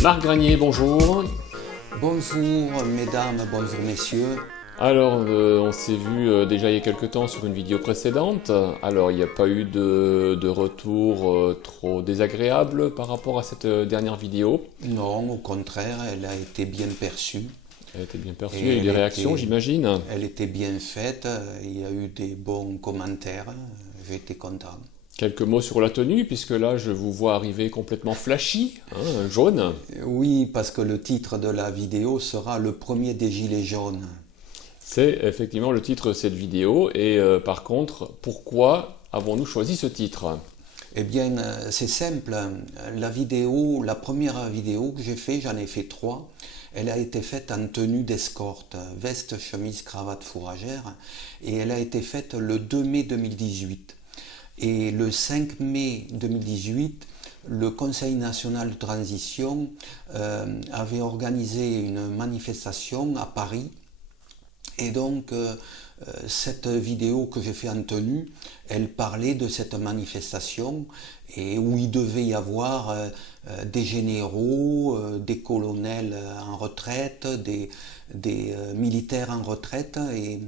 Marc Granier, bonjour. Bonjour mesdames, bonjour messieurs. Alors, on s'est vu déjà il y a quelque temps sur une vidéo précédente. Alors, il n'y a pas eu de retour trop désagréable par rapport à cette dernière vidéo. Non, au contraire, elle a été bien perçue Elle a été bien perçue, il et y a eu des réactions, j'imagine. elle était bien faite, il y a eu des bons commentaires, j'ai été content. Quelques mots sur la tenue, puisque là, je vous vois arriver complètement flashy, hein, jaune. Oui, parce que le titre de la vidéo sera le premier des gilets jaunes. C'est effectivement le titre de cette vidéo. Et par contre, pourquoi avons-nous choisi ce titre? Eh bien, c'est simple. La première vidéo que j'ai fait, j'en ai fait 3. Elle a été faite en tenue d'escorte, veste, chemise, cravate, fourragère, et elle a été faite le 2 mai 2018. Et le 5 mai 2018, le Conseil national de transition avait organisé une manifestation à Paris. Et donc, cette vidéo que j'ai fait en tenue, elle parlait de cette manifestation et où il devait y avoir des généraux, des colonels en retraite, des militaires en retraite. Et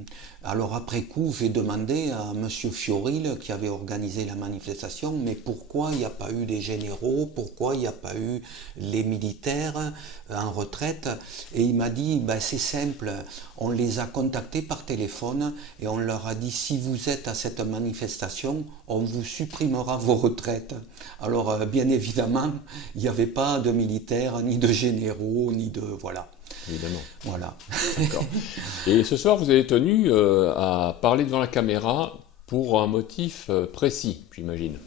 alors après coup, j'ai demandé à Monsieur Fioril, qui avait organisé la manifestation, mais pourquoi il n'y a pas eu des généraux, pourquoi il n'y a pas eu les militaires en retraite? Et il m'a dit, ben, c'est simple, on les a contactés par téléphone et on leur a dit, si vous êtes à cette manifestation, on vous supprimera vos retraites. Alors bien évidemment, il n'y avait pas de militaires, ni de généraux, ni de... Voilà. Évidemment. Voilà. D'accord. Et ce soir, vous avez tenu à parler devant la caméra pour un motif précis, j'imagine.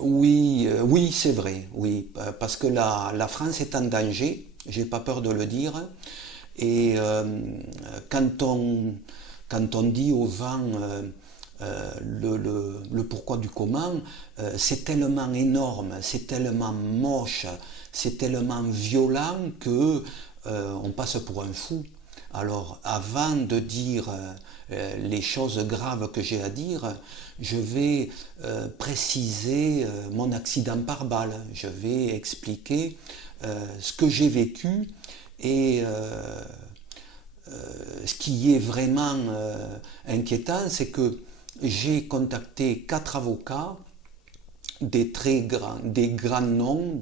Oui, oui, c'est vrai, oui, parce que la France est en danger, j'ai pas peur de le dire, et quand on dit aux gens le pourquoi du comment, c'est tellement énorme, c'est tellement moche, c'est tellement violent que on passe pour un fou. Alors, avant de dire les choses graves que j'ai à dire, je vais préciser mon accident par balle. Je vais expliquer ce que j'ai vécu et ce qui est vraiment inquiétant, c'est que j'ai contacté 4 avocats, des grands noms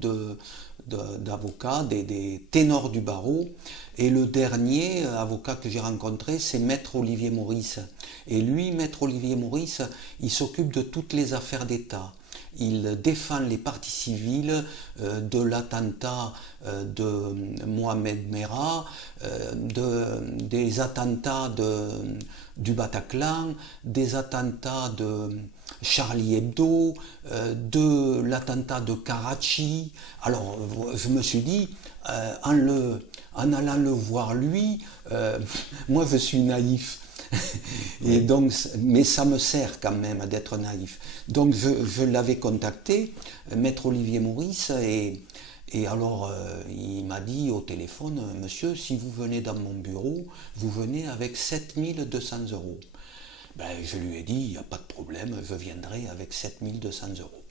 d'avocats, des ténors du barreau. Et le dernier avocat que j'ai rencontré, c'est Maître Olivier Maurice. Et lui, Maître Olivier Maurice, il s'occupe de toutes les affaires d'État. Il défend les parties civiles de l'attentat de Mohamed Merah, des attentats du Bataclan, des attentats de Charlie Hebdo, de l'attentat de Karachi. Alors je me suis dit, en allant le voir lui, moi je suis naïf. Et donc, mais ça me sert quand même d'être naïf. Donc je l'avais contacté, Maître Olivier Maurice, et alors il m'a dit au téléphone, monsieur, si vous venez dans mon bureau, vous venez avec 7 200 euros. Ben, je lui ai dit, il n'y a pas de problème, je viendrai avec 7 200 euros.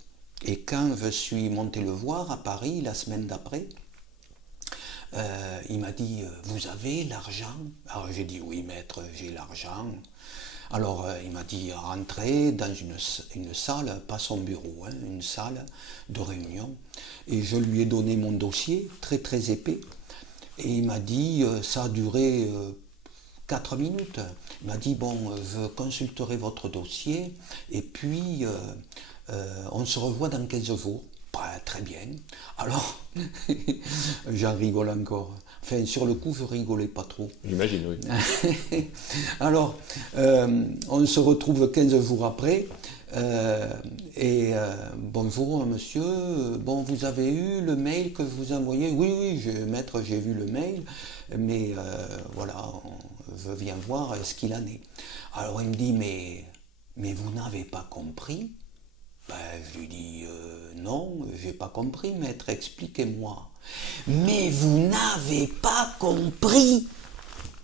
Et quand je suis monté le voir à Paris la semaine d'après, il m'a dit, vous avez l'argent? Alors j'ai dit, oui maître, j'ai l'argent. Alors il m'a dit, rentrez dans une salle, pas son bureau, hein, une salle de réunion. Et je lui ai donné mon dossier, très très épais. Et il m'a dit, ça a duré 4 minutes. Il m'a dit, bon, je consulterai votre dossier et puis on se revoit dans 15 jours. Bah, très bien. Alors, j'en rigole encore. Enfin, sur le coup, je rigolais pas trop. J'imagine, oui. Alors, on se retrouve 15 jours après. Bonjour monsieur, bon, vous avez eu le mail que je vous ai envoyé? Oui, oui, maître, j'ai vu le mail, mais voilà, je viens voir ce qu'il en est. Alors il me dit, mais vous n'avez pas compris? Ben, je lui dis, non, j'ai pas compris, maître, expliquez-moi. Mais vous n'avez pas compris?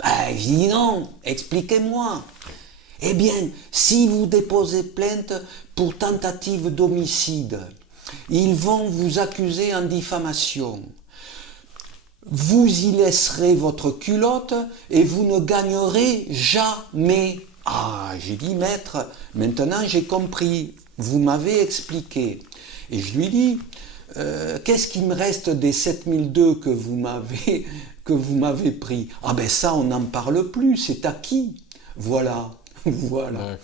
Ben, je dis non, expliquez-moi. Eh bien, si vous déposez plainte pour tentative d'homicide, ils vont vous accuser en diffamation. vous y laisserez votre culotte et vous ne gagnerez jamais. Ah, j'ai dit, maître, maintenant j'ai compris, vous m'avez expliqué. Et je lui dis, qu'est-ce qui me reste des 7002 que vous m'avez pris? Ah ben ça, on n'en parle plus, c'est acquis. Voilà. Voilà.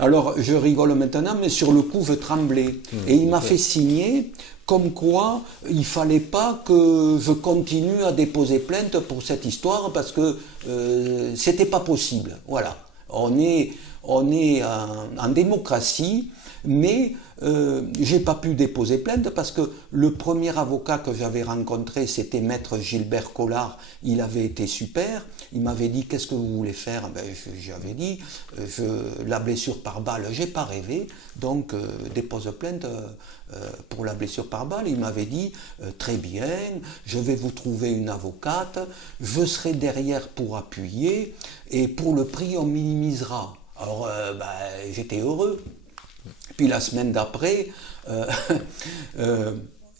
Alors, je rigole maintenant, mais sur le coup, je tremblais. Et il m'a fait signer comme quoi il fallait pas que je continue à déposer plainte pour cette histoire parce que c'était pas possible. Voilà. On est en démocratie, mais j'ai pas pu déposer plainte parce que le premier avocat que j'avais rencontré, c'était maître Gilbert Collard. Il avait été super. Il m'avait dit, qu'est-ce que vous voulez faire? Ben, j'avais dit, la blessure par balle, j'ai pas rêvé, donc dépose plainte pour la blessure par balle. Il m'avait dit, très bien, je vais vous trouver une avocate, je serai derrière pour appuyer, et pour le prix, on minimisera. Alors, j'étais heureux. Puis la semaine d'après,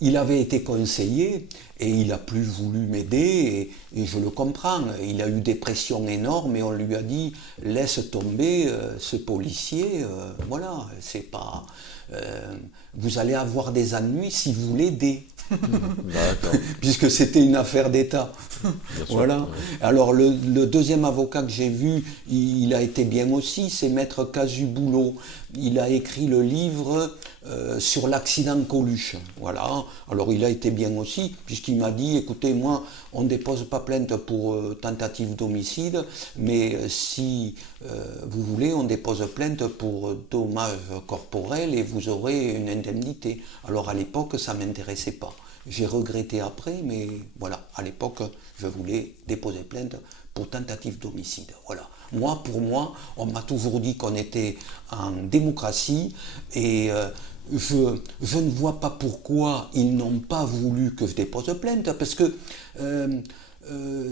il avait été conseillé et il n'a plus voulu m'aider et je le comprends. Il a eu des pressions énormes et on lui a dit laisse tomber ce policier, voilà, c'est pas. Vous allez avoir des ennuis si vous l'aidez. Puisque c'était une affaire d'État. Voilà. Ouais. Alors le deuxième avocat que j'ai vu, il a été bien aussi, c'est maître Casuboulot. Il a écrit le livre sur l'accident Coluche. Voilà. Alors il a été bien aussi, puisqu'il m'a dit, écoutez, moi, on ne dépose pas plainte pour tentative d'homicide, mais si vous voulez, on dépose plainte pour dommages corporels et vous aurez une indemnité. Alors à l'époque, ça ne m'intéressait pas. J'ai regretté après, mais voilà, à l'époque, je voulais déposer plainte pour tentative d'homicide. Voilà. Pour moi, on m'a toujours dit qu'on était en démocratie et je ne vois pas pourquoi ils n'ont pas voulu que je dépose plainte, parce que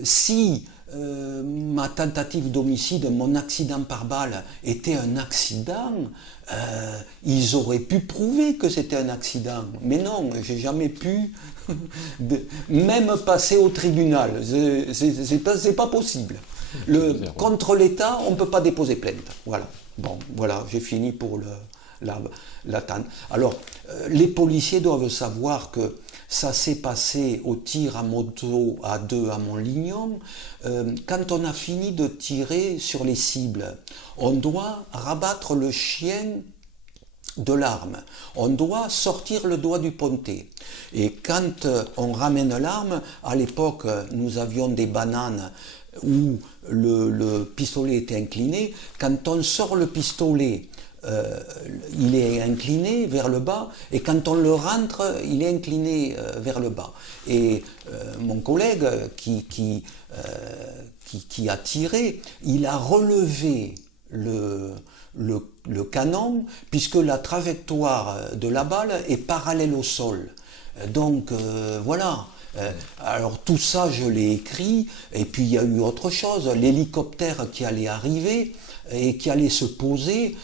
si ma tentative d'homicide, mon accident par balle était un accident, ils auraient pu prouver que c'était un accident. Mais non, j'ai jamais pu même passer au tribunal. C'est pas possible. Contre l'État, on ne peut pas déposer plainte. Voilà. Bon, voilà, j'ai fini pour l'attente. Alors, les policiers doivent savoir que ça s'est passé au tir à moto à 2 à Montlignon. Quand on a fini de tirer sur les cibles, on doit rabattre le chien de l'arme. On doit sortir le doigt du pontet. Et quand on ramène l'arme, à l'époque, nous avions des bananes où le pistolet était incliné. Quand on sort le pistolet, il est incliné vers le bas, et quand on le rentre, il est incliné vers le bas. Et mon collègue qui a tiré, il a relevé le canon, puisque la trajectoire de la balle est parallèle au sol. Donc voilà. Alors tout ça, je l'ai écrit, et puis il y a eu autre chose, l'hélicoptère qui allait arriver et qui allait se poser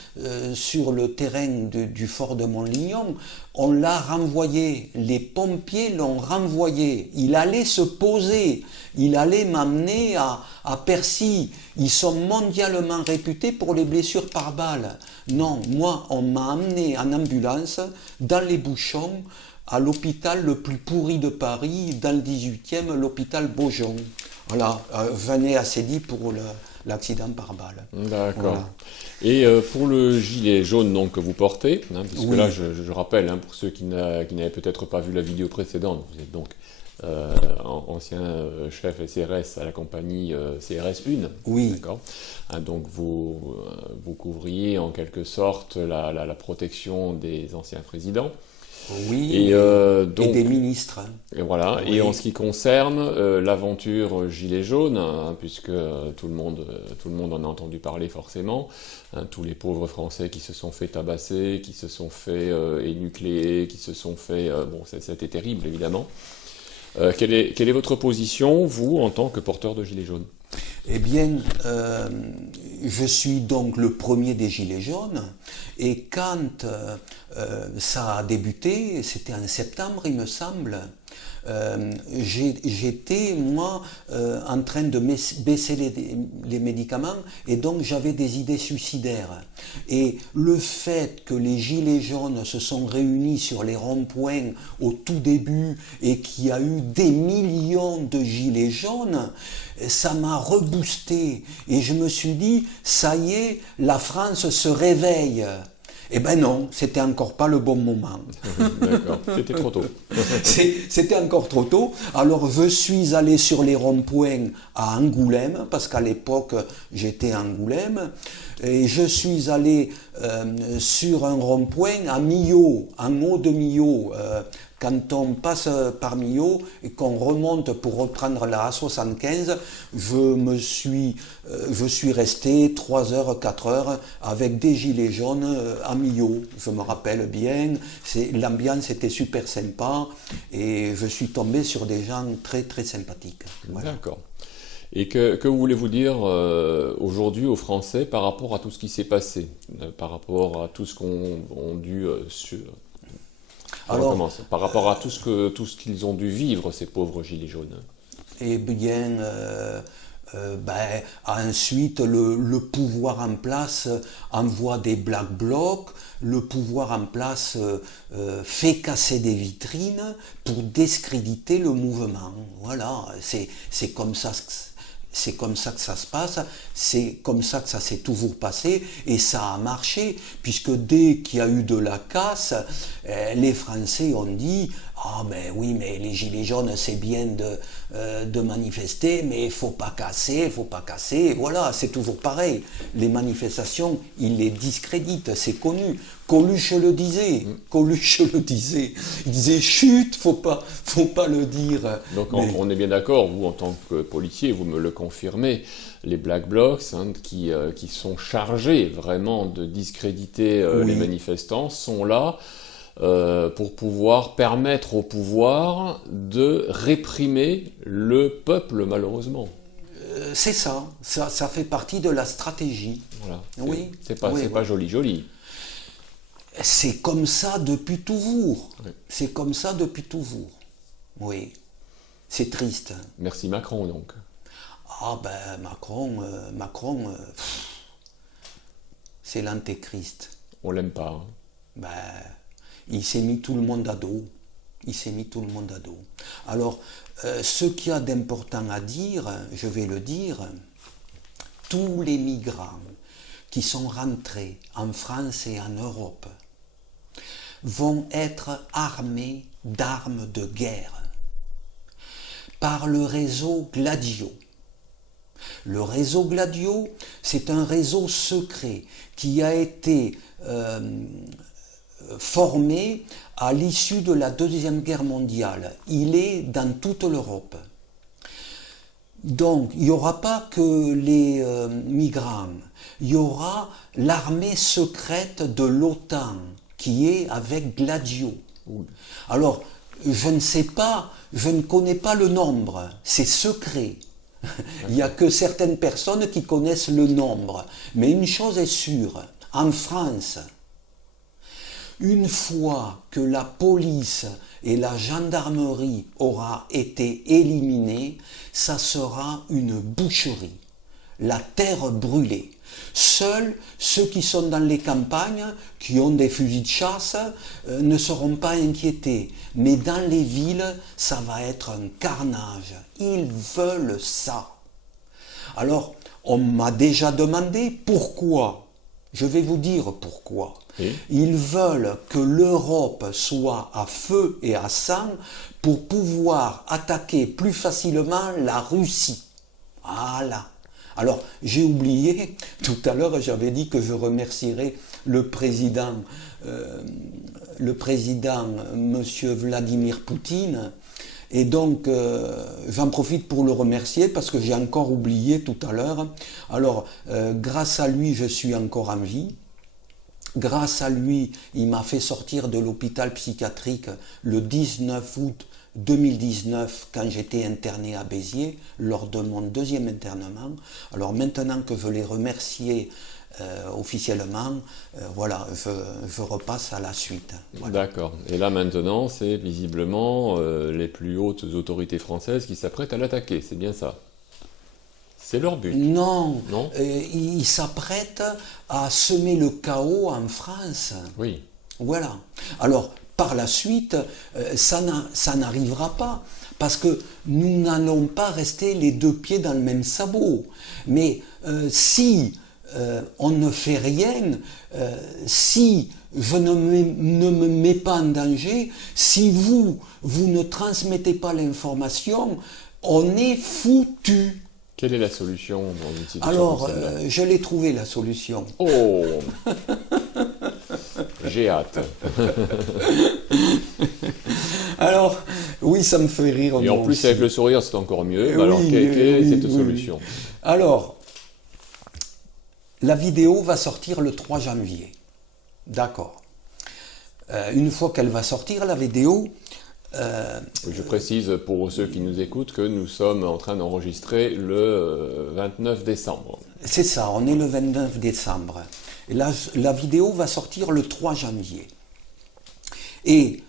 sur le terrain du fort de Montlignon, on l'a renvoyé, les pompiers l'ont renvoyé, il allait se poser, il allait m'amener à Percy, ils sont mondialement réputés pour les blessures par balle. Non, moi on m'a amené en ambulance dans les bouchons, à l'hôpital le plus pourri de Paris, dans le 18e, l'hôpital Beaujon. Voilà, venez assez dit pour l'accident par balle. D'accord. Voilà. Et pour le gilet jaune donc, que vous portez, puisque oui. là je rappelle, pour ceux qui n'avaient peut-être pas vu la vidéo précédente, vous êtes donc ancien chef SRS à la compagnie CRS 1. Oui. D'accord. Donc vous couvriez en quelque sorte la protection des anciens présidents. Oui, et des ministres. Et voilà. Oui. Et en ce qui concerne l'aventure Gilet jaune, puisque tout le monde en a entendu parler forcément, tous les pauvres Français qui se sont fait tabasser, qui se sont fait énucléer, qui se sont fait... bon, c'était terrible évidemment. Quelle est votre position, vous, en tant que porteur de Gilet jaune ? Eh bien, je suis donc le premier des Gilets jaunes, et quand ça a débuté, c'était en septembre, il me semble, j'étais, moi, en train de baisser les médicaments, et donc j'avais des idées suicidaires. Et le fait que les gilets jaunes se sont réunis sur les ronds-points au tout début, et qu'il y a eu des millions de gilets jaunes, ça m'a reboosté. Et je me suis dit, ça y est, la France se réveille. Eh ben non, c'était encore pas le bon moment. D'accord, c'était trop tôt. C'était encore trop tôt. Alors je suis allé sur les ronds-points à Angoulême, parce qu'à l'époque j'étais à Angoulême, et je suis allé sur un rond-point à Millau, en haut de Millau. Quand on passe par Millau et qu'on remonte pour reprendre la A75, je suis resté 3 heures, 4 heures avec des gilets jaunes à Millau. Je me rappelle bien, l'ambiance était super sympa et je suis tombé sur des gens très très sympathiques. Voilà. D'accord. Et que voulez-vous dire aujourd'hui aux Français par rapport à tout ce qui s'est passé, par rapport à tout ce qu'on a dû Alors, par rapport à tout ce qu'ils ont dû vivre, ces pauvres gilets jaunes? Eh bien, ensuite, le pouvoir en place envoie des black blocs, le pouvoir en place fait casser des vitrines pour discréditer le mouvement. Voilà, c'est comme ça. C'est comme ça que ça se passe, c'est comme ça que ça s'est toujours passé, et ça a marché, puisque dès qu'il y a eu de la casse, les Français ont dit « Ah ben oui, mais les gilets jaunes, c'est bien de manifester, mais il faut pas casser, et voilà, c'est toujours pareil. Les manifestations, ils les discréditent, c'est connu. Coluche le disait, il disait chut, faut pas le dire. Donc on est bien d'accord, vous en tant que policier, vous me le confirmez, les Black Blocs qui sont chargés vraiment de discréditer les manifestants sont là pour pouvoir permettre au pouvoir de réprimer le peuple malheureusement. C'est ça fait partie de la stratégie. Voilà. Oui. C'est pas joli. C'est comme ça depuis toujours. Oui. C'est comme ça depuis toujours. Oui. C'est triste. Merci Macron donc. Ah ben Macron, c'est l'antéchrist. On l'aime pas. Ben, il s'est mis tout le monde à dos. Alors, ce qu'il y a d'important à dire, je vais le dire, tous les migrants qui sont rentrés en France et en Europe vont être armés d'armes de guerre par le réseau Gladio. Le réseau Gladio, c'est un réseau secret qui a été formé à l'issue de la Deuxième Guerre mondiale. Il est dans toute l'Europe. Donc, il n'y aura pas que les migrants, il y aura l'armée secrète de l'OTAN qui est avec Gladio. Alors, je ne connais pas le nombre, c'est secret. Il n'y a que certaines personnes qui connaissent le nombre. Mais une chose est sûre, en France, une fois que la police et la gendarmerie aura été éliminées, ça sera une boucherie, la terre brûlée. Seuls ceux qui sont dans les campagnes, qui ont des fusils de chasse, ne seront pas inquiétés. Mais dans les villes, ça va être un carnage. Ils veulent ça. Alors, on m'a déjà demandé pourquoi. Je vais vous dire pourquoi. Oui. Ils veulent que l'Europe soit à feu et à sang pour pouvoir attaquer plus facilement la Russie. Voilà. Alors, j'ai oublié, tout à l'heure j'avais dit que je remercierais le président monsieur Vladimir Poutine, et donc j'en profite pour le remercier parce que j'ai encore oublié tout à l'heure. Alors, grâce à lui, je suis encore en vie. Grâce à lui, il m'a fait sortir de l'hôpital psychiatrique le 19 août 2019, quand j'étais interné à Béziers, lors de mon deuxième internement. Alors maintenant que je l'ai remercié officiellement, voilà, je repasse à la suite. Voilà. D'accord. Et là maintenant, c'est visiblement les plus hautes autorités françaises qui s'apprêtent à l'attaquer, c'est bien ça? C'est leur but? Non, Non? ils s'apprêtent à semer le chaos en France. Oui. Voilà. Alors, par la suite, ça n'arrivera pas, parce que nous n'allons pas rester les deux pieds dans le même sabot. Mais si on ne fait rien, si je ne me mets pas en danger, si vous ne transmettez pas l'information, on est foutu. Quelle est la solution dans une situation Alors, comme celle-là? je l'ai trouvé la solution. Oh! J'ai hâte. Alors, oui, ça me fait rire. Et en moi plus, aussi. avec le sourire, c'est encore mieux. Oui, Alors, quelle est oui, cette oui. solution? Alors, la vidéo va sortir le 3 janvier. D'accord. Une fois qu'elle va sortir, la vidéo... Je précise pour ceux qui nous écoutent que nous sommes en train d'enregistrer le 29 décembre. C'est ça, on est le 29 décembre. Et la vidéo va sortir le 3 janvier. Et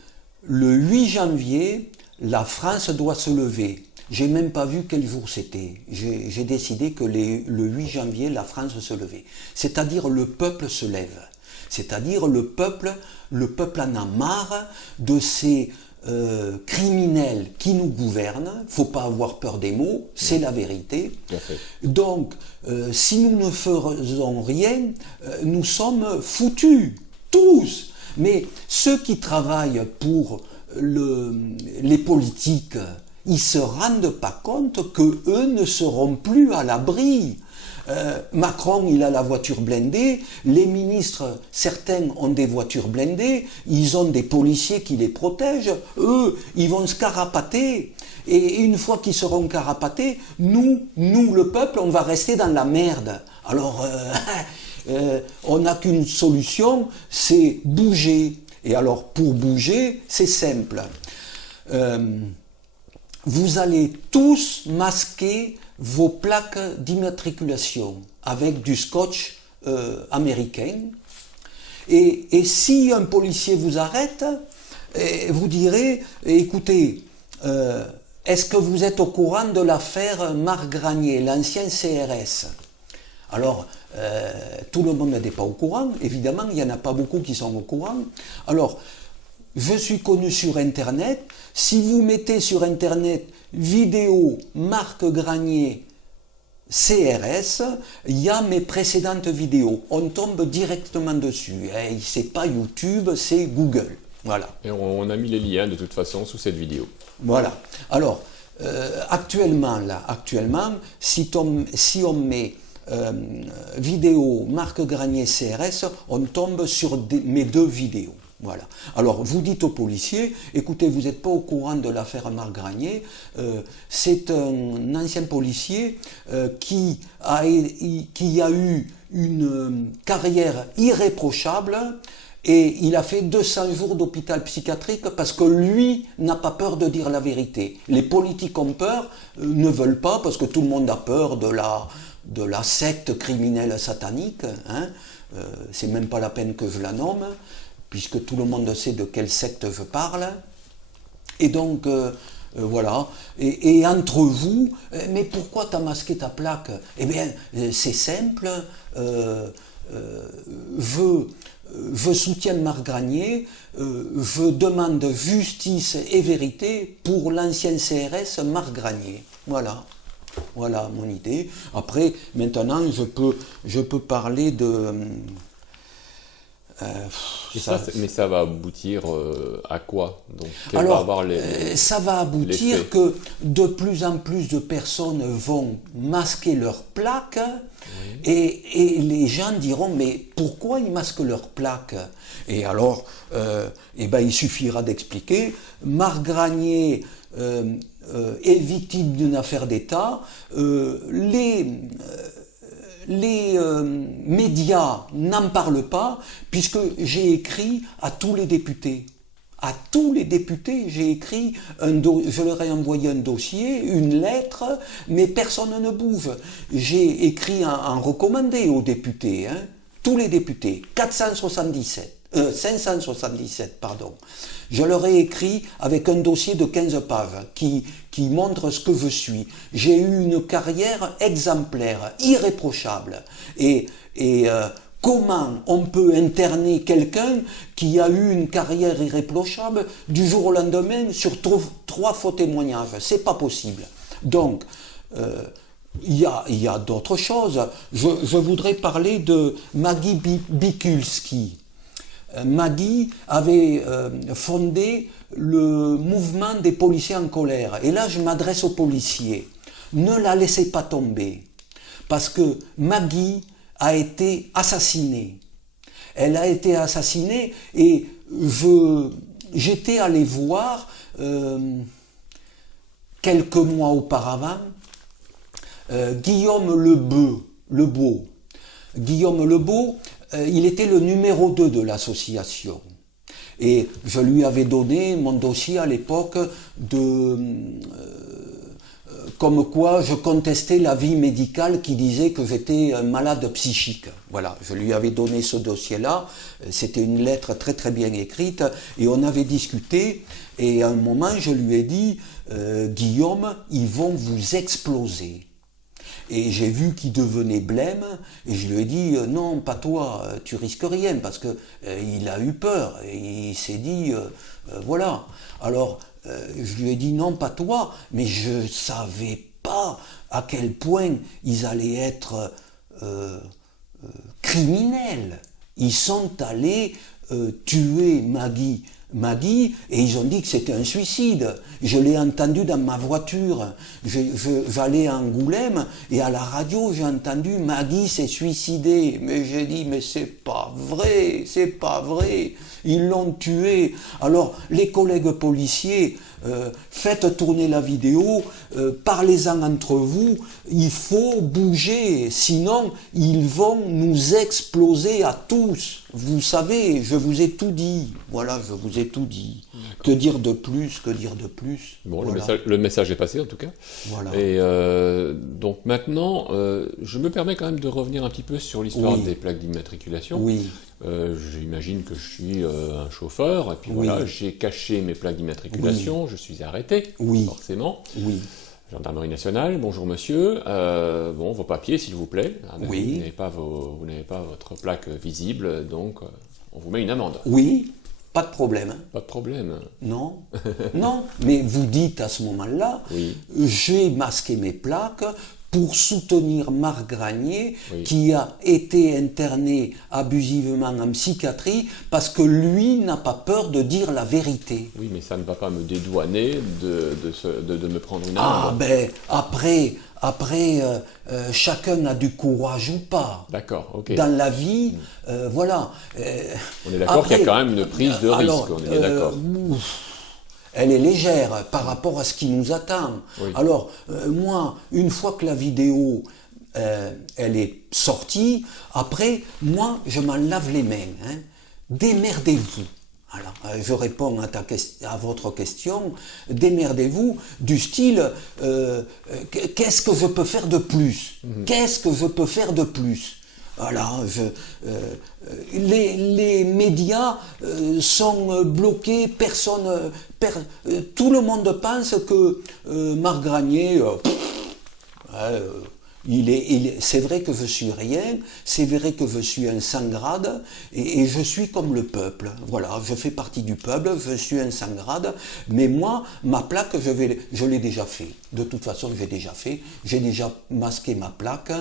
le 8 janvier, la France doit se lever. J'ai même pas vu quel jour c'était. J'ai décidé que le 8 janvier, la France se levait. C'est-à-dire le peuple se lève. C'est-à-dire le peuple en a marre de ces criminels qui nous gouvernent. Faut pas avoir peur des mots, c'est la vérité. Tout à fait. Donc, si nous ne faisons rien, nous sommes foutus, tous. Mais ceux qui travaillent pour les politiques, ils se rendent pas compte que eux ne seront plus à l'abri. Macron, il a la voiture blindée, les ministres, certains ont des voitures blindées, ils ont des policiers qui les protègent, eux, ils vont se carapater. Et une fois qu'ils seront carapatés, nous, le peuple, on va rester dans la merde. Alors, on n'a qu'une solution, c'est bouger. Et alors, pour bouger, c'est simple. Vous allez tous masquer vos plaques d'immatriculation avec du scotch américain. Et si un policier vous arrête, vous direz, écoutez, est-ce que vous êtes au courant de l'affaire Marc Granier, l'ancien CRS? Alors, tout le monde n'est pas au courant, évidemment, il n'y en a pas beaucoup qui sont au courant. Alors, je suis connu sur Internet. Si vous mettez sur Internet vidéo Marc Granier CRS, il y a mes précédentes vidéos. On tombe directement dessus. C'est pas YouTube, c'est Google. Voilà. Et on a mis les liens de toute façon sous cette vidéo. Voilà. Alors, actuellement, si on met vidéo Marc Granier CRS, on tombe sur mes deux vidéos. Voilà. Alors, vous dites aux policiers, écoutez, vous n'êtes pas au courant de l'affaire Marc Granier, c'est un ancien policier qui a eu une carrière irréprochable et il a fait 200 jours d'hôpital psychiatrique parce que lui n'a pas peur de dire la vérité. Les politiques ont peur, ne veulent pas parce que tout le monde a peur de la secte criminelle satanique, hein. C'est même pas la peine que je la nomme, puisque tout le monde sait de quelle secte je parle. Et donc, voilà. Et entre vous, mais pourquoi tu as masqué ta plaque? Eh bien, c'est simple. Je soutiens Marc Granier. Je demande justice et vérité pour l'ancien CRS Marc Granier. Voilà. Voilà mon idée. Après, maintenant, je peux parler de... mais ça va aboutir à quoi? Donc, alors, va avoir ça va aboutir que de plus en plus de personnes vont masquer leurs plaques, oui. Et les gens diront, mais pourquoi ils masquent leurs plaques? Et alors, il suffira d'expliquer, Marc Granier est victime d'une affaire d'État, les médias n'en parlent pas, puisque j'ai écrit à tous les députés. À tous les députés, j'ai écrit, je leur ai envoyé un dossier, une lettre, mais personne ne bouge. J'ai écrit en recommandé aux députés, hein. tous les députés, 577, pardon. Je leur ai écrit avec un dossier de 15 pages qui montre ce que je suis. J'ai eu une carrière exemplaire, irréprochable. Comment on peut interner quelqu'un qui a eu une carrière irréprochable du jour au lendemain sur 3 faux témoignages? C'est pas possible. Donc, il y a d'autres choses. Je voudrais parler de Maggie Bikulski. Maggie avait fondé le mouvement des policiers en colère. Et là, je m'adresse aux policiers. Ne la laissez pas tomber. Parce que Maggie a été assassinée. Elle a été assassinée et j'étais allé voir quelques mois auparavant Guillaume Lebeau. Guillaume Lebeau, il était le numéro 2 de l'association. Et je lui avais donné mon dossier à l'époque comme quoi je contestais l'avis médical qui disait que j'étais un malade psychique. Voilà, je lui avais donné ce dossier-là, c'était une lettre très très bien écrite, et on avait discuté, et à un moment je lui ai dit Guillaume, ils vont vous exploser. Et j'ai vu qu'il devenait blême, et je lui ai dit non, pas toi, tu risques rien, parce que il a eu peur, et il s'est dit voilà. Alors je lui ai dit non, pas toi, mais je ne savais pas à quel point ils allaient être criminels. Ils sont allés tuer Maggie, et ils ont dit que c'était un suicide. Je l'ai entendu dans ma voiture. J'allais à Angoulême, et à la radio, j'ai entendu Maggie s'est suicidée. Mais j'ai dit, mais c'est pas vrai, c'est pas vrai. Ils l'ont tué. Alors, les collègues policiers, faites tourner la vidéo, parlez-en entre vous, il faut bouger, sinon ils vont nous exploser à tous. Vous savez, je vous ai tout dit. Voilà, je vous ai tout dit. Que dire de plus, que dire de plus? Bon, voilà. le message est passé en tout cas. Voilà. Et donc maintenant, je me permets quand même de revenir un petit peu sur l'histoire des plaques d'immatriculation. Oui. J'imagine que je suis un chauffeur, et puis Oui. voilà, j'ai caché mes plaques d'immatriculation, je suis arrêté, forcément. Oui. Gendarmerie nationale, bonjour monsieur, bon, vos papiers s'il vous plaît. Oui. Vous n'avez pas votre plaque visible, donc on vous met une amende. Oui, pas de problème. Pas de problème. Non, non, mais vous dites à ce moment-là, j'ai masqué mes plaques pour soutenir Marc Granier, qui a été interné abusivement en psychiatrie, parce que lui n'a pas peur de dire la vérité. Oui, mais ça ne va pas me dédouaner de me prendre une amende. Ah ben, après chacun a du courage ou pas. D'accord, ok. Dans la vie, voilà. On est d'accord qu'il y a quand même une prise de risque, on est bien d'accord. Elle est légère par rapport à ce qui nous attend. Oui. Alors, moi, une fois que la vidéo, elle est sortie, après, moi, je m'en lave les mains. Hein. Démerdez-vous. Voilà. Je réponds à votre question. Démerdez-vous du style, qu'est-ce que je peux faire de plus? Qu'est-ce que je peux faire de plus? Voilà, les médias sont bloqués, tout le monde pense que Marc Granier, c'est vrai que je suis rien, c'est vrai que je suis un sans-grade, et je suis comme le peuple. Voilà, je fais partie du peuple, je suis un sans-grade, mais moi, ma plaque, je l'ai déjà fait. De toute façon, j'ai déjà masqué ma plaque,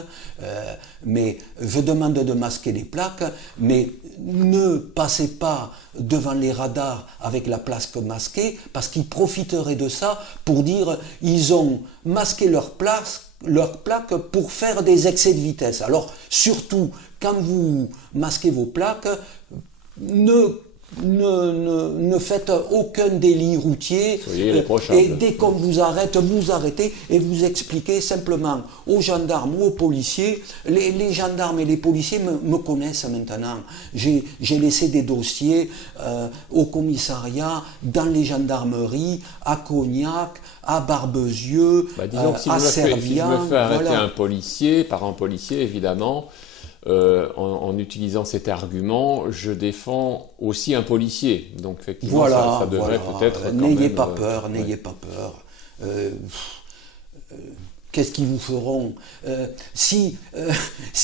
mais je demande de masquer les plaques, mais ne passez pas devant les radars avec la plaque masquée, parce qu'ils profiteraient de ça pour dire ils ont masqué leur plaque pour faire des excès de vitesse. Alors, surtout, quand vous masquez vos plaques, ne faites aucun délit routier. Et dès qu'on vous arrête, vous arrêtez et vous expliquez simplement aux gendarmes ou aux policiers. Les gendarmes et les policiers me connaissent maintenant. J'ai laissé des dossiers au commissariat, dans les gendarmeries, à Cognac, à Barbezieux, disons que à Servia. Si je me fais arrêter par un policier, évidemment, en utilisant cet argument, je défends aussi un policier. Donc effectivement, Voilà, ça devrait voilà. peut-être quand N'ayez même, pas peur, ouais. n'ayez pas peur. Qu'est-ce qu'ils vous feront s'il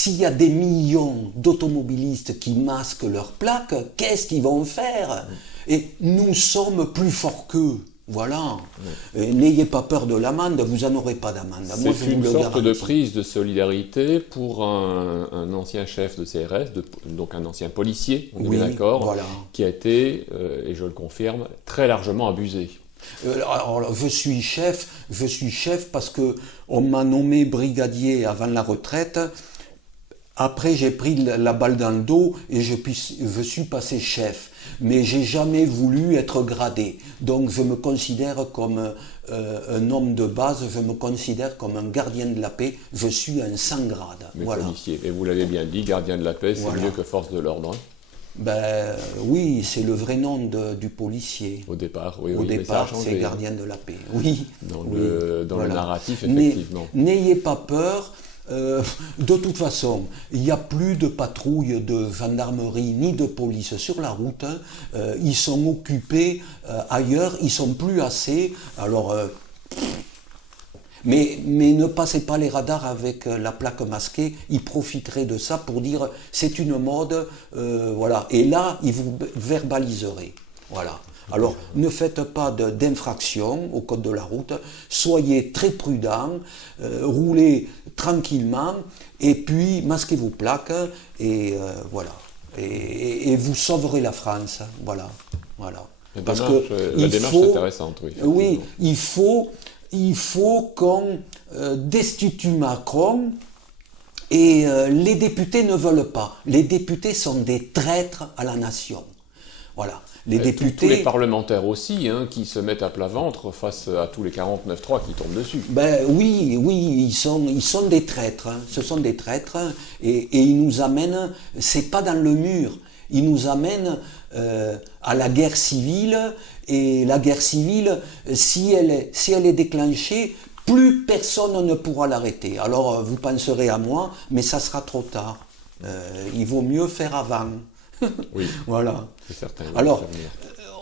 y a des millions d'automobilistes qui masquent leurs plaques, qu'est-ce qu'ils vont faire? Et nous sommes plus forts qu'eux. Voilà. N'ayez pas peur de l'amende, vous n'en aurez pas d'amende. Moi, je C'est vous une le sorte de garantis. prise de solidarité pour un ancien chef de CRS, donc un ancien policier, on est Oui, bien d'accord, voilà. qui a été, et je le confirme, très largement abusé. Alors, je suis chef parce que on m'a nommé brigadier avant la retraite. Après, j'ai pris la balle dans le dos et je suis passé chef. Mais j'ai jamais voulu être gradé. Donc, je me considère comme un homme de base, je me considère comme un gardien de la paix. Je suis un sans grade. Mais Voilà. policier. Et vous l'avez bien dit, gardien de la paix, c'est Voilà. mieux que force de l'ordre, hein, Ben oui, c'est le vrai nom du policier. au départ. Oui, Au oui, mais ça a départ, changé, c'est hein, gardien de la paix. Oui. dans oui, le voilà. narratif, effectivement. N'ayez pas peur. De toute façon, il n'y a plus de patrouilles de gendarmerie ni de police sur la route. Ils sont occupés ailleurs, ils sont plus assez. Alors, mais ne passez pas les radars avec la plaque masquée. Ils profiteraient de ça pour dire c'est une mode, voilà. Et là, ils vous verbaliseraient. Voilà. Alors, ne faites pas d'infraction au code de la route, soyez très prudents, roulez tranquillement, et puis masquez vos plaques, et voilà. Et vous sauverez la France, voilà. Voilà. La Parce démarche, que la il démarche faut, est intéressante, oui. oui, effectivement. il faut qu'on destitue Macron. Et les députés ne veulent pas. Les députés sont des traîtres à la nation. Voilà. Les députés... Tous les parlementaires aussi, hein, qui se mettent à plat ventre face à tous les 49.3 qui tombent dessus. Ben oui, ils sont des traîtres. Hein. Ce sont des traîtres et ils nous amènent. C'est pas dans le mur. Ils nous amènent à la guerre civile. Et la guerre civile, si elle est déclenchée, plus personne ne pourra l'arrêter. Alors vous penserez à moi, mais ça sera trop tard. Il vaut mieux faire avant. Oui, Voilà. c'est certain. Oui, Alors, ça veut dire.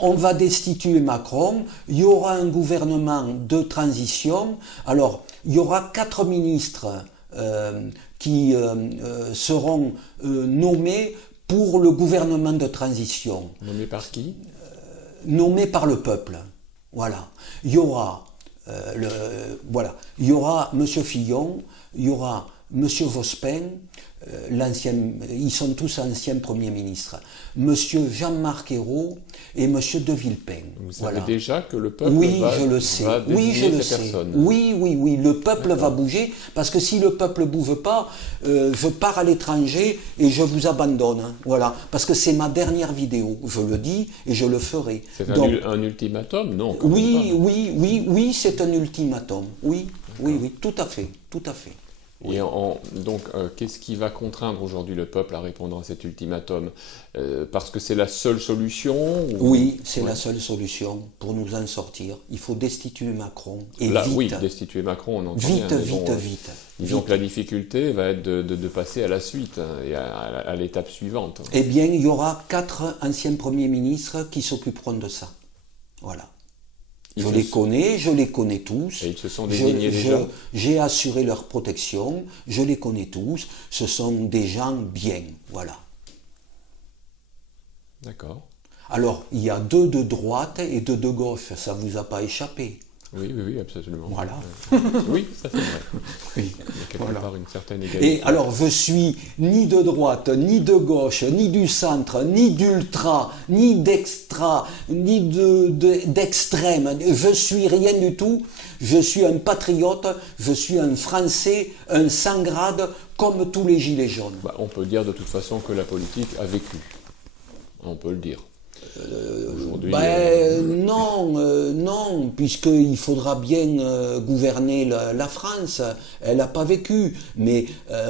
on va destituer Macron, il y aura un gouvernement de transition. Alors, il y aura 4 ministres qui seront nommés pour le gouvernement de transition, Nommé par qui? nommés par le peuple. Voilà. Il y aura, il y aura M. Fillon, il y aura M. Jospin, ils sont tous anciens premiers ministres, M. Jean-Marc Ayrault et M. De Villepin. Vous savez déjà que le peuple Oui, va, je le sais. va Oui, je désigner le ces sais. personnes. Oui, le peuple va bouger, parce que si le peuple ne bouge pas, je pars à l'étranger et je vous abandonne. Hein. Voilà, parce que c'est ma dernière vidéo, je le dis et je le ferai. C'est Donc, un ultimatum? Non. quand même oui, c'est un ultimatum. Oui, tout à fait, tout à fait. pas. Et donc, qu'est-ce qui va contraindre aujourd'hui le peuple à répondre à cet ultimatum? Parce que c'est la seule solution Oui, c'est la seule solution pour nous en sortir. Il faut destituer Macron. Et Là, vite. oui, destituer Macron, on entend bien. Vite. Disons que la difficulté va être de passer à la suite, hein, et à l'étape suivante. Eh bien, il y aura 4 anciens premiers ministres qui s'occuperont de ça. Voilà. Je les connais tous. Et ils se sont désignés déjà? J'ai assuré leur protection, je les connais tous. Ce sont des gens bien, voilà. D'accord. Alors, il y a 2 de droite et 2 de gauche, ça ne vous a pas échappé. Oui, absolument. Voilà. Oui, ça c'est vrai. Oui. Il y a quelque Voilà. part une certaine égalité. Et alors, je suis ni de droite, ni de gauche, ni du centre, ni d'ultra, ni d'extra, ni d'extrême. Je suis rien du tout. Je suis un patriote, je suis un Français, un sans grade, comme tous les gilets jaunes. On peut dire de toute façon que la politique a vécu. On peut le dire. Aujourd'hui, non, puisqu'il faudra bien gouverner la France. Elle n'a pas vécu, mais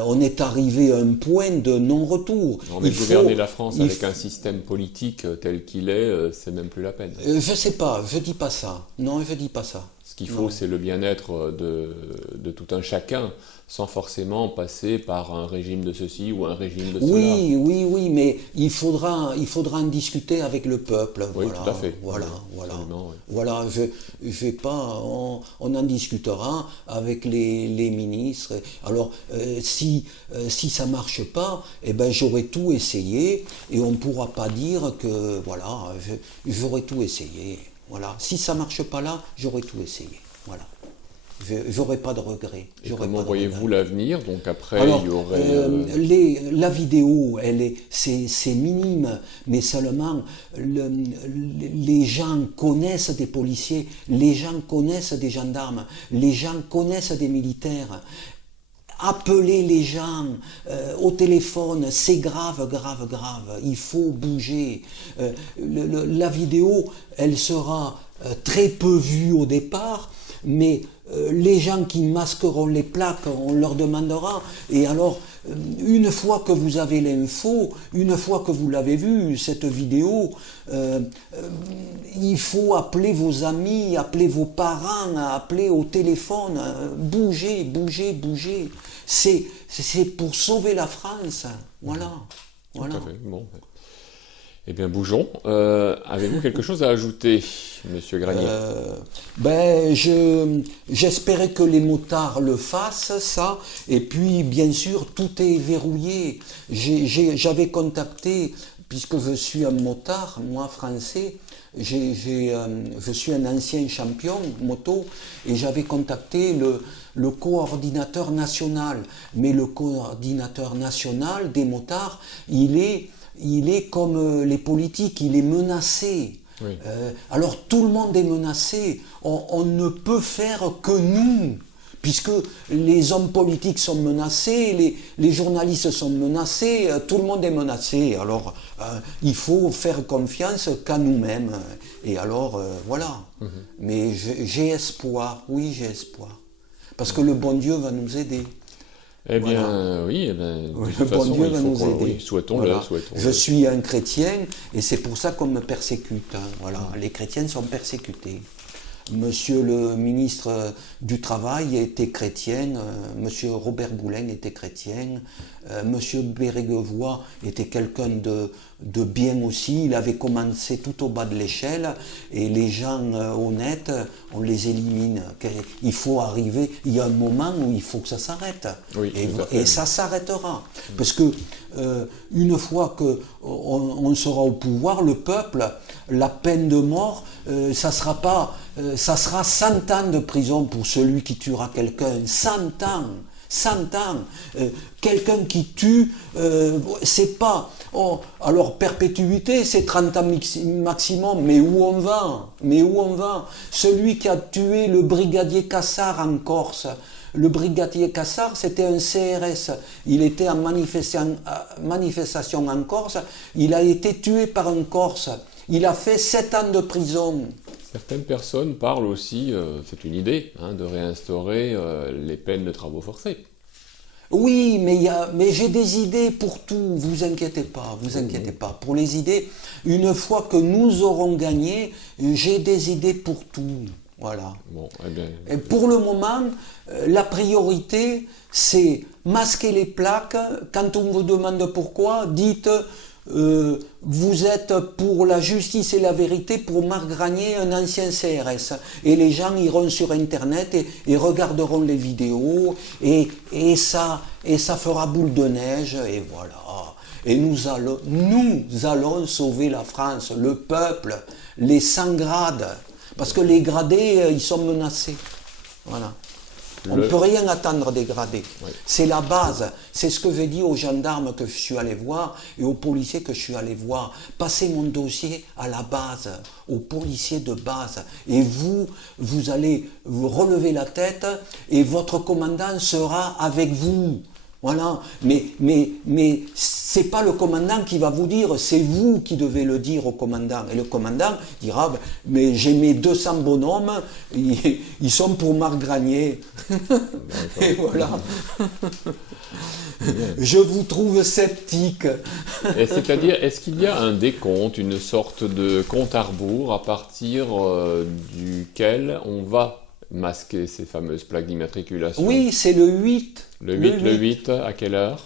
on est arrivé à un point de non-retour. Non, mais gouverner la France avec un système politique tel qu'il est, c'est même plus la peine. Je sais pas, je dis pas ça. Non, je dis pas ça. Ce qu'il faut, c'est le bien-être de tout un chacun, sans forcément passer par un régime de ceci ou un régime de cela. Oui, mais il faudra en discuter avec le peuple. Oui, voilà, tout à fait. Voilà. Oui. Voilà, je vais pas. On en discutera avec les ministres. Alors, si ça marche pas, eh ben j'aurai tout essayé et on pourra pas dire que voilà, j'aurais tout essayé. Voilà. Si ça marche pas là, j'aurais tout essayé. Voilà. J'aurais pas de regrets. Et comment voyez-vous l'avenir? Donc après, alors, il y aurait... la vidéo, c'est minime, mais seulement les gens connaissent des policiers, les gens connaissent des gendarmes, les gens connaissent des militaires. Appeler les gens au téléphone, c'est grave. Il faut bouger. La vidéo, elle sera très peu vue au départ, mais les gens qui masqueront les plaques, on leur demandera. Et alors, une fois que vous avez l'info, une fois que vous l'avez vue, cette vidéo, il faut appeler vos amis, appeler vos parents, appeler au téléphone, bouger. C'est pour sauver la France. Voilà. Tout à fait. Bon. Eh bien, bougeons. Avez-vous quelque chose à ajouter, Monsieur Granier? J'espérais que les motards le fassent, ça. Et puis, bien sûr, tout est verrouillé. J'avais contacté, puisque je suis un motard, moi, français, je suis un ancien champion moto, et j'avais contacté le coordinateur national. Mais le coordinateur national des motards, il est comme les politiques, il est menacé. Oui. Alors tout le monde est menacé. On ne peut faire que nous, puisque les hommes politiques sont menacés, les journalistes sont menacés, tout le monde est menacé. Alors il faut faire confiance qu'à nous-mêmes. Et alors voilà. Mais j'ai espoir, oui j'ai espoir. Parce que le bon Dieu va nous aider. Eh bien, voilà. Oui, de le toute bon façon, Dieu va nous aider. Oui, souhaitons-le. Voilà. Je suis un chrétien et c'est pour ça qu'on me persécute. Voilà. Les chrétiens sont persécutés. Monsieur le ministre du Travail était chrétien, monsieur Robert Boulin était chrétien, monsieur Bérégovoy était quelqu'un de bien aussi, il avait commencé tout au bas de l'échelle et les gens honnêtes, on les élimine. Il faut arriver, il y a un moment où il faut que ça s'arrête. Oui, et ça s'arrêtera. Parce que une fois qu'on sera au pouvoir, le peuple, la peine de mort, ça sera 100 ans de prison pour celui qui tuera quelqu'un. 100 ans. 100 ans. Quelqu'un qui tue, c'est pas... Oh, alors perpétuité, c'est 30 ans maximum. Mais où on va? Celui qui a tué le brigadier Cassard en Corse, le brigadier Cassard, c'était un CRS. Il était en manifestation en Corse. Il a été tué par un Corse. Il a fait 7 ans de prison. Certaines personnes parlent aussi, c'est une idée, de réinstaurer les peines de travaux forcés. Oui, mais j'ai des idées pour tout, vous inquiétez pas. Pour les idées, une fois que nous aurons gagné, j'ai des idées pour tout. Voilà. Bon, eh bien... Et pour le moment, la priorité, c'est masquer les plaques. Quand on vous demande pourquoi, dites vous êtes pour la justice et la vérité pour Marc Granier, un ancien CRS. Et les gens iront sur Internet et regarderont les vidéos et ça fera boule de neige et voilà. Et nous allons sauver la France, le peuple, les 100 grades. Parce que les gradés, ils sont menacés. Voilà. On ne peut rien attendre des gradés. Oui. C'est la base. C'est ce que j'ai dit aux gendarmes que je suis allé voir et aux policiers que je suis allé voir. Passez mon dossier à la base, aux policiers de base. Et vous allez vous relever la tête et votre commandant sera avec vous. Voilà, mais c'est pas le commandant qui va vous dire, c'est vous qui devez le dire au commandant. Et le commandant dira, mais j'ai mes 200 bonhommes, ils sont pour Marc Granier. Et voilà. Je vous trouve sceptique. C'est-à-dire, est-ce qu'il y a un décompte, une sorte de compte à rebours à partir duquel on va masquer ces fameuses plaques d'immatriculation? Oui, c'est le 8. Le 8, à quelle heure?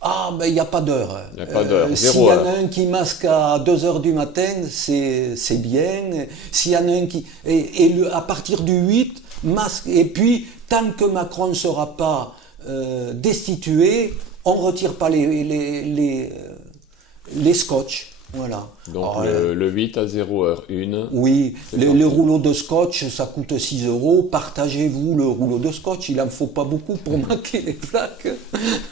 Ah, ben il n'y a pas d'heure. Il n'y a pas d'heure, S'il 0 y en heure. a un qui masque à 2 heures du matin, c'est bien. S'il y en a un qui... à partir du 8, masque. Et puis, tant que Macron ne sera pas destitué, on ne retire pas les scotch. Voilà. Donc Alors, le 8 à 0 heure 1. oui, C'est le parti. rouleau de scotch, ça coûte 6 euros. Partagez-vous le rouleau de scotch, il n'en faut pas beaucoup pour marquer les plaques.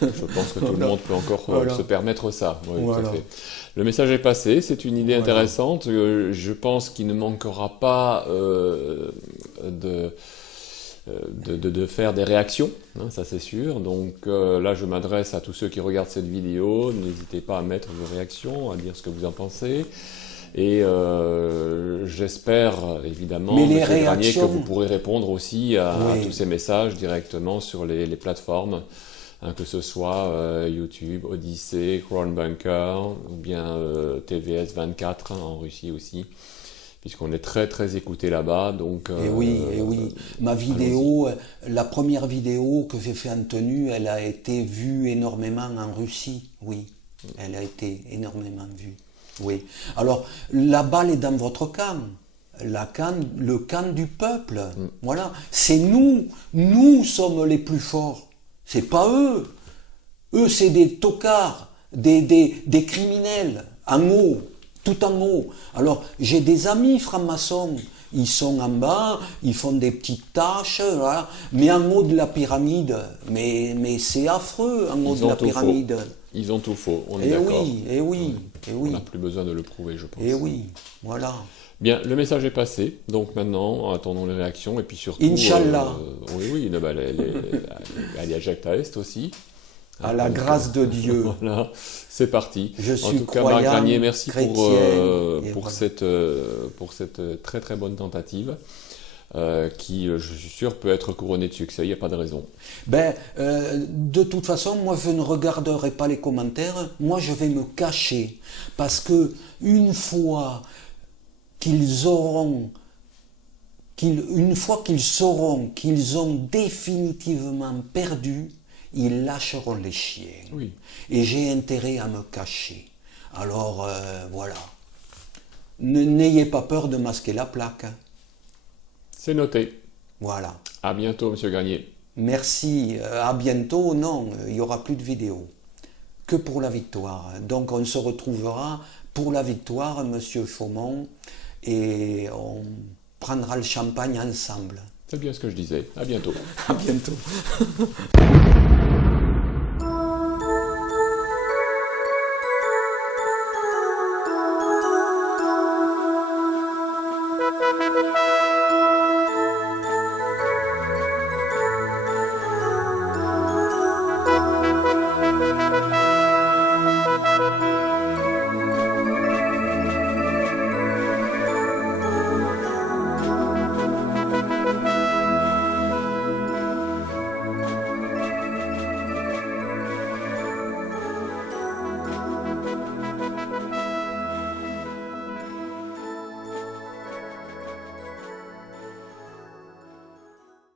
Je pense que tout le monde peut encore Voilà. se permettre ça. Oui, tout Voilà. à fait. Le message est passé, c'est une idée Voilà. intéressante. Je pense qu'il ne manquera pas de faire des réactions, hein, ça c'est sûr. Donc là, je m'adresse à tous ceux qui regardent cette vidéo. N'hésitez pas à mettre vos réactions, à dire ce que vous en pensez. Et j'espère évidemment, Mais les Monsieur Granier, que réactions- vous pourrez répondre aussi à Oui. tous ces messages directement sur les plateformes, hein, que ce soit YouTube, Odyssée, Crownbunker, ou bien TVS 24 hein, en Russie aussi, puisqu'on est très très écouté là-bas. Donc, Et oui, et oui. Ma vidéo, la première vidéo que j'ai fait en tenue, elle a été vue énormément en Russie. Oui, elle a été énormément vue. Oui. Alors, la balle est dans votre camp. Le camp du peuple. Voilà. C'est nous. Nous sommes les plus forts. C'est pas eux. Eux, c'est des tocards, des criminels, en haut, tout en haut. Alors, j'ai des amis francs-maçons, ils sont en bas, ils font des petites tâches, voilà. Mais en haut de la pyramide, mais c'est affreux, en haut Ils de ont la tout pyramide. ils ont tout faux, on est Eh d'accord. oui, eh oui, eh On oui, n'a plus besoin de le prouver, je pense. eh oui, voilà. Bien, le message est passé, donc maintenant, attendons les réactions, et puis surtout... Inch'Allah. Oui, oui, bah, elle est à Jacques Taest aussi. À la grâce de Dieu. Voilà, c'est parti. Je En suis tout cas, Marc croyant, Granier, merci chrétien, et pour voilà. cette très très bonne tentative, qui, je suis sûr, peut être couronnée de succès, il n'y a pas de raison. De toute façon, moi je ne regarderai pas les commentaires, moi je vais me cacher. Parce que une fois qu'ils sauront qu'ils ont définitivement perdu, ils lâcheront les chiens. Oui. Et j'ai intérêt à me cacher. Alors voilà. N'ayez pas peur de masquer la plaque. Hein. C'est noté. Voilà. À bientôt, Monsieur Granier. Merci. À bientôt. Non, il n'y aura plus de vidéo. Que pour la victoire. Donc on se retrouvera pour la victoire, Monsieur Chaumont, et on prendra le champagne ensemble. C'est bien ce que je disais. À bientôt. À bientôt.